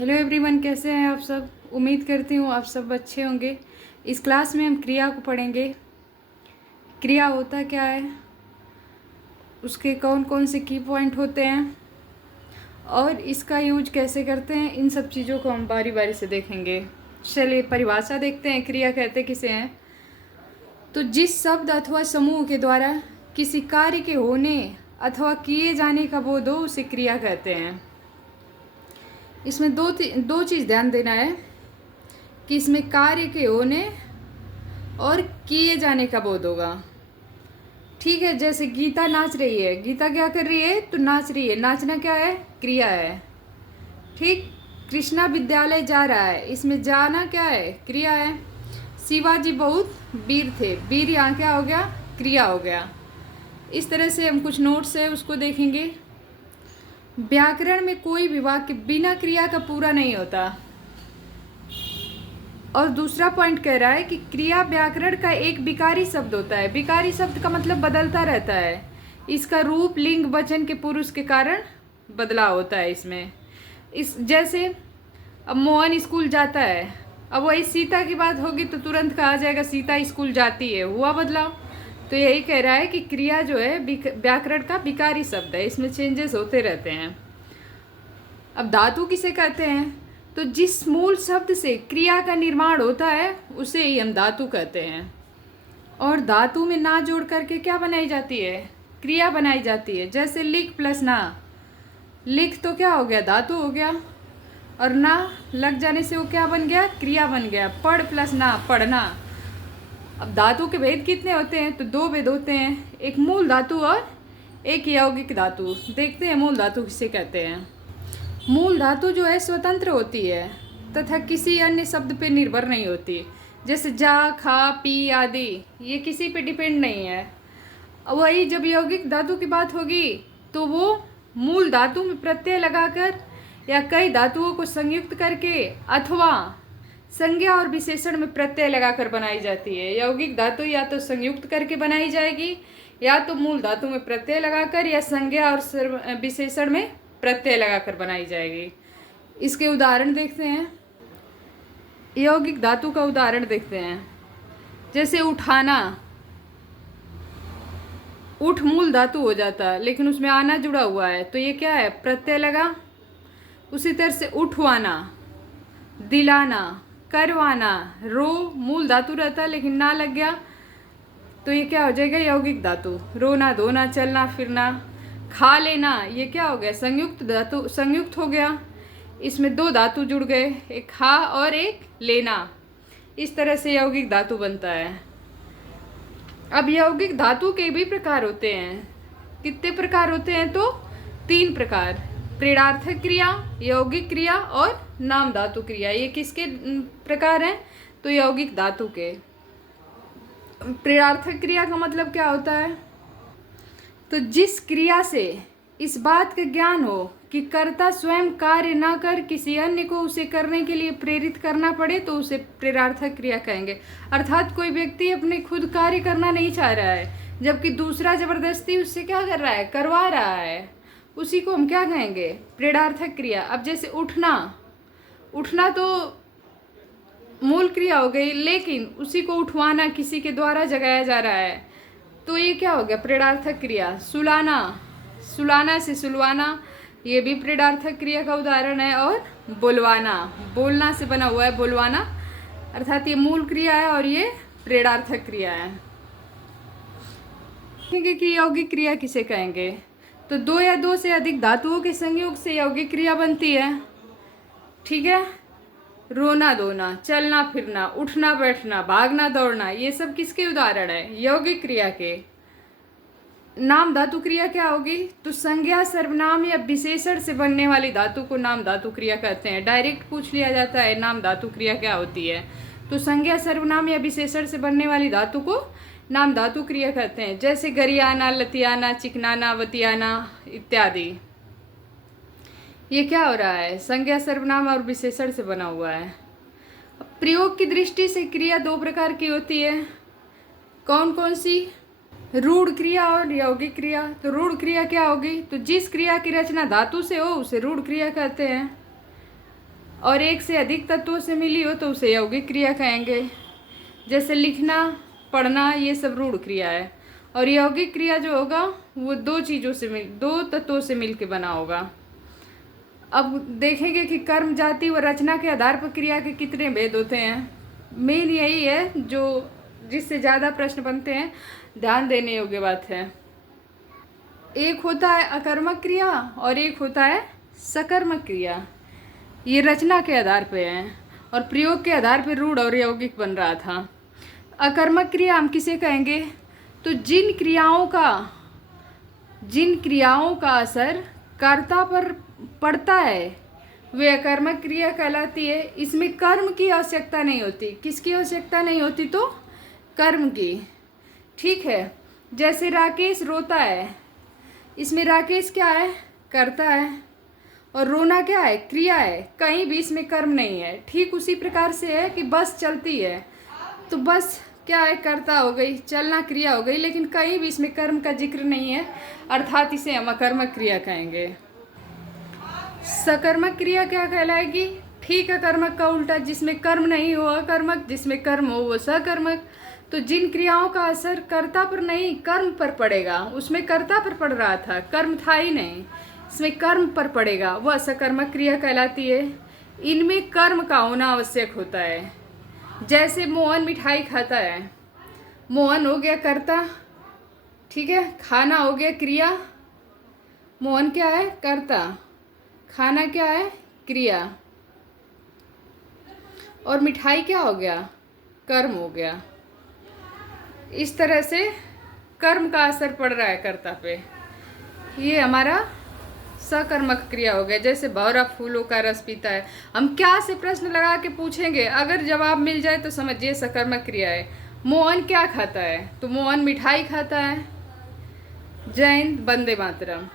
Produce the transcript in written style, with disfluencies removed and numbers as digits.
Hello everyone, कैसे हैं आप सब। उम्मीद करती हूँ आप सब अच्छे होंगे। इस क्लास में हम क्रिया को पढ़ेंगे। क्रिया होता क्या है, उसके कौन कौन से की पॉइंट होते हैं और इसका यूज कैसे करते हैं, इन सब चीज़ों को हम बारी बारी से देखेंगे। चलिए परिभाषा देखते हैं, क्रिया कहते किसे हैं। तो जिस शब्द अथवा समूह के द्वारा किसी कार्य के होने अथवा किए जाने का बोध हो उसे क्रिया कहते हैं। इसमें दो चीज़ ध्यान देना है कि इसमें कार्य के होने और किए जाने का बोध होगा। ठीक है, जैसे गीता नाच रही है, गीता क्या कर रही है, तो नाच रही है। नाचना क्या है, क्रिया है। ठीक, कृष्णा विद्यालय जा रहा है, इसमें जाना क्या है, क्रिया है। शिवाजी बहुत वीर थे, वीर यहाँ क्या हो गया, क्रिया हो गया। इस तरह से हम कुछ नोट्स है उसको देखेंगे। व्याकरण में कोई भी वाक्य बिना क्रिया का पूरा नहीं होता। और दूसरा पॉइंट कह रहा है कि क्रिया व्याकरण का एक विकारी शब्द होता है। विकारी शब्द का मतलब बदलता रहता है। इसका रूप लिंग वचन के पुरुष के कारण बदलाव होता है इसमें। इस जैसे अब मोहन स्कूल जाता है, अब वही सीता की बात होगी तो तुरंत कहा जाएगा सीता स्कूल जाती है, हुआ बदलाव। तो यही कह रहा है कि क्रिया जो है व्याकरण का विकारी शब्द है, इसमें चेंजेस होते रहते हैं। अब धातु किसे कहते हैं, तो जिस मूल शब्द से क्रिया का निर्माण होता है उसे ही हम धातु कहते हैं। और धातु में ना जोड़ करके क्या बनाई जाती है, क्रिया बनाई जाती है। जैसे लिख प्लस ना, लिख तो क्या हो गया, धातु हो गया, और ना लग जाने से वो क्या बन गया, क्रिया बन गया। पढ़ प्लस ना, पढ़ना। अब धातु के भेद कितने होते हैं, तो दो भेद होते हैं, एक मूल धातु और एक यौगिक धातु। देखते हैं मूल धातु किसे कहते हैं। मूल धातु जो है स्वतंत्र होती है तथा किसी अन्य शब्द पे निर्भर नहीं होती। जैसे जा, खा, पी आदि, ये किसी पे डिपेंड नहीं है। वही जब यौगिक धातु की बात होगी तो वो मूल धातु में प्रत्यय लगाकर या कई धातुओं को संयुक्त करके अथवा संज्ञा और विशेषण में प्रत्यय लगाकर बनाई जाती है। यौगिक धातु या तो संयुक्त करके बनाई जाएगी या तो मूल धातु में प्रत्यय लगाकर या संज्ञा और विशेषण में प्रत्यय लगाकर बनाई जाएगी। इसके उदाहरण देखते हैं। यौगिक धातु का उदाहरण देखते हैं। जैसे उठाना, उठ मूल धातु हो जाता है लेकिन उसमें आना जुड़ा हुआ है तो ये क्या है, प्रत्यय लगा। उसी तरह से उठवाना, दिलाना, करवाना, रो मूल धातु रहता है लेकिन ना लग गया तो ये क्या हो जाएगा, यौगिक धातु। रोना, धोना, चलना फिरना। खा लेना, ये क्या हो गया, संयुक्त धातु, संयुक्त हो गया। इसमें दो धातु जुड़ गए, एक खा और एक लेना। इस तरह से यौगिक धातु बनता है। अब यौगिक धातु के भी प्रकार होते हैं। कितने प्रकार होते हैं, तो 3 प्रकार। प्रेरणार्थक क्रिया, यौगिक क्रिया और नाम धातु क्रिया। ये किसके प्रकार हैं, तो यौगिक धातु के। प्रेरणार्थक क्रिया का मतलब क्या होता है, तो जिस क्रिया से इस बात का ज्ञान हो कि कर्ता स्वयं कार्य न कर किसी अन्य को उसे करने के लिए प्रेरित करना पड़े तो उसे प्रेरणार्थक क्रिया कहेंगे। अर्थात कोई व्यक्ति अपने खुद कार्य करना नहीं चाह रहा है जबकि दूसरा जबरदस्ती उससे क्या कर रहा है, करवा रहा है, उसी को हम क्या कहेंगे, प्रेरणार्थक क्रिया। अब जैसे उठना, उठना तो मूल क्रिया हो गई लेकिन उसी को उठवाना किसी के द्वारा जगाया जा रहा है तो ये क्या हो गया, प्रेरणार्थक क्रिया। सुलाना, सुलाना से सुलवाना, ये भी प्रेरणार्थक क्रिया का उदाहरण है। और बुलवाना, बोलना से बना हुआ है बुलवाना, अर्थात ये मूल क्रिया है और ये प्रेरणार्थक क्रिया है। देखेंगे कि यौगिक क्रिया किसे कहेंगे, तो 2 या 2 से अधिक धातुओं के संयोग से यौगिक क्रिया बनती है। ठीक है, रोना धोना, चलना फिरना, उठना बैठना, भागना दौड़ना, ये सब किसके उदाहरण है, यौगिक क्रिया के। नाम धातु क्रिया क्या होगी, तो संज्ञा सर्वनाम या विशेषण से बनने वाली धातु को नाम धातु क्रिया कहते हैं। डायरेक्ट पूछ लिया जाता है नाम धातु क्रिया क्या होती है, तो संज्ञा सर्वनाम या विशेषण से बनने वाली धातु को नाम धातु क्रिया कहते हैं। जैसे गरियाना, लतियाना, चिकनाना, वतियाना इत्यादि। ये क्या हो रहा है, संज्ञा सर्वनाम और विशेषण से बना हुआ है। प्रयोग की दृष्टि से क्रिया 2 प्रकार की होती है। कौन कौन सी, रूढ़ क्रिया और यौगिक क्रिया। तो रूढ़ क्रिया क्या होगी, तो जिस क्रिया की रचना धातु से हो उसे रूढ़ क्रिया कहते हैं। और एक से अधिक तत्वों से मिली हो तो उसे यौगिक क्रिया कहेंगे। जैसे लिखना, पढ़ना, ये सब रूढ़ क्रिया है। और यौगिक क्रिया जो होगा वो दो तत्वों से मिल के बना होगा। अब देखेंगे कि कर्म, जाति व रचना के आधार पर क्रिया के कितने भेद होते हैं। मेन यही है जो जिससे ज़्यादा प्रश्न बनते हैं, ध्यान देने योग्य बात है। एक होता है अकर्मक क्रिया और एक होता है सकर्मक क्रिया। ये रचना के आधार पे है और प्रयोग के आधार पर रूढ़ और यौगिक बन रहा था। अकर्मक क्रिया हम किसे कहेंगे? तो जिन क्रियाओं का असर कर्ता पर पड़ता है वे अकर्मक क्रिया कहलाती है। इसमें कर्म की आवश्यकता नहीं होती। किसकी आवश्यकता नहीं होती? तो कर्म की। ठीक है, जैसे राकेश रोता है, इसमें राकेश क्या है? कर्ता है। और रोना क्या है? क्रिया है। कहीं भी इसमें कर्म नहीं है। ठीक उसी प्रकार से है कि बस चलती है तो बस क्या है? कर्ता हो गई, चलना क्रिया हो गई, लेकिन कहीं भी इसमें कर्म का जिक्र नहीं है, अर्थात इसे हम अकर्मक क्रिया कहेंगे। सकर्मक क्रिया क्या कहलाएगी? ठीक अकर्मक का उल्टा, जिसमें कर्म नहीं हो अकर्मक, जिसमें कर्म हो वो सकर्मक। तो जिन क्रियाओं का असर कर्ता पर नहीं कर्म पर पड़ेगा, उसमें कर्ता पर पड़ रहा था, कर्म था ही नहीं, इसमें कर्म पर पड़ेगा, वह सकर्मक क्रिया कहलाती है। इनमें कर्म का होना आवश्यक होता है। जैसे मोहन मिठाई खाता है, मोहन हो गया कर्ता, ठीक है। खाना हो गया क्रिया, मोहन क्या है? कर्ता। खाना क्या है? क्रिया। और मिठाई क्या हो गया? कर्म हो गया। इस तरह से कर्म का असर पड़ रहा है कर्ता पे। ये हमारा सकर्मक क्रिया हो गया। जैसे भौरा फूलों का रस पीता है, हम क्या से प्रश्न लगा के पूछेंगे, अगर जवाब मिल जाए तो समझिए सकर्मक क्रिया है। मोहन क्या खाता है? तो मोहन मिठाई खाता है। जय हिंद, वंदे मातरम।